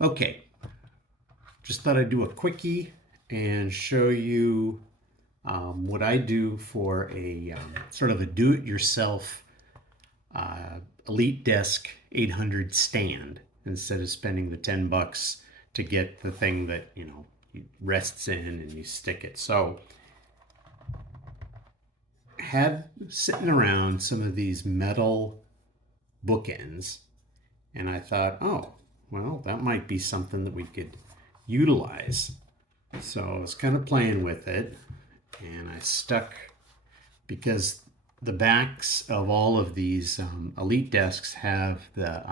Okay, just thought I'd do a quickie and show you what I do for a sort of a do-it-yourself EliteDesk 800 stand instead of spending the $10 to get the thing that rests in and you stick it. So had sitting around some of these metal bookends, and I thought, oh, well, that might be something that we could utilize. So I was kind of playing with it, and I stuck, because the backs of all of these EliteDesks have the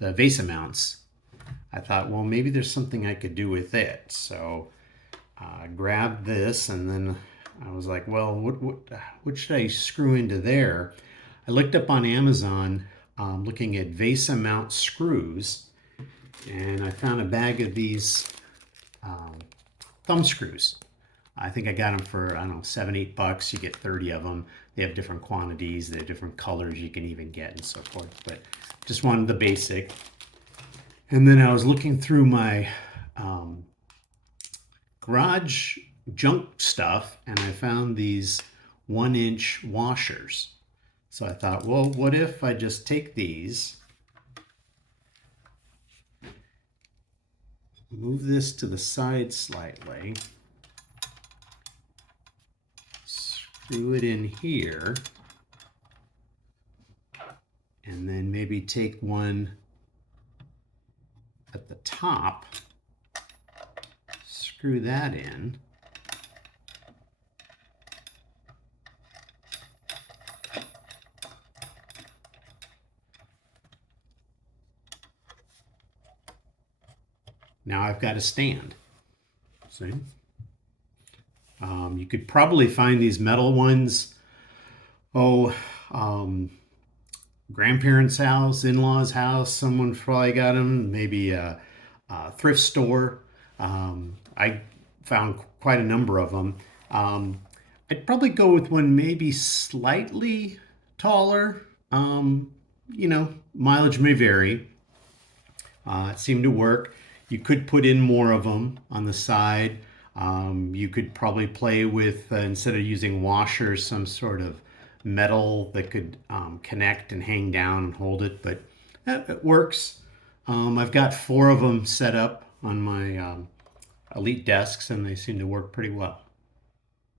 VESA mounts. I thought, well, maybe there's something I could do with it. So I grabbed this, and then I was like, well, what should I screw into there? I looked up on Amazon, looking at VESA mount screws, and I found a bag of these thumb screws. I think I got them for, I don't know, $7, $8. You get 30 of them. They have different quantities, they have different colors you can even get and so forth. But just wanted the basic. And then I was looking through my garage junk stuff, and I found these 1-inch washers. So I thought, well, what if I just take these, move this to the side slightly, screw it in here, and then maybe take one at the top, screw that in, now I've got a stand. See? You could probably find these metal ones, grandparents' house, in-laws' house. Someone probably got them. Maybe a thrift store. I found quite a number of them. I'd probably go with one maybe slightly taller. Mileage may vary. It seemed to work. You could put in more of them on the side. You could probably play with, instead of using washers, some sort of metal that could connect and hang down and hold it, but it works. I've got 4 of them set up on my EliteDesks, and they seem to work pretty well.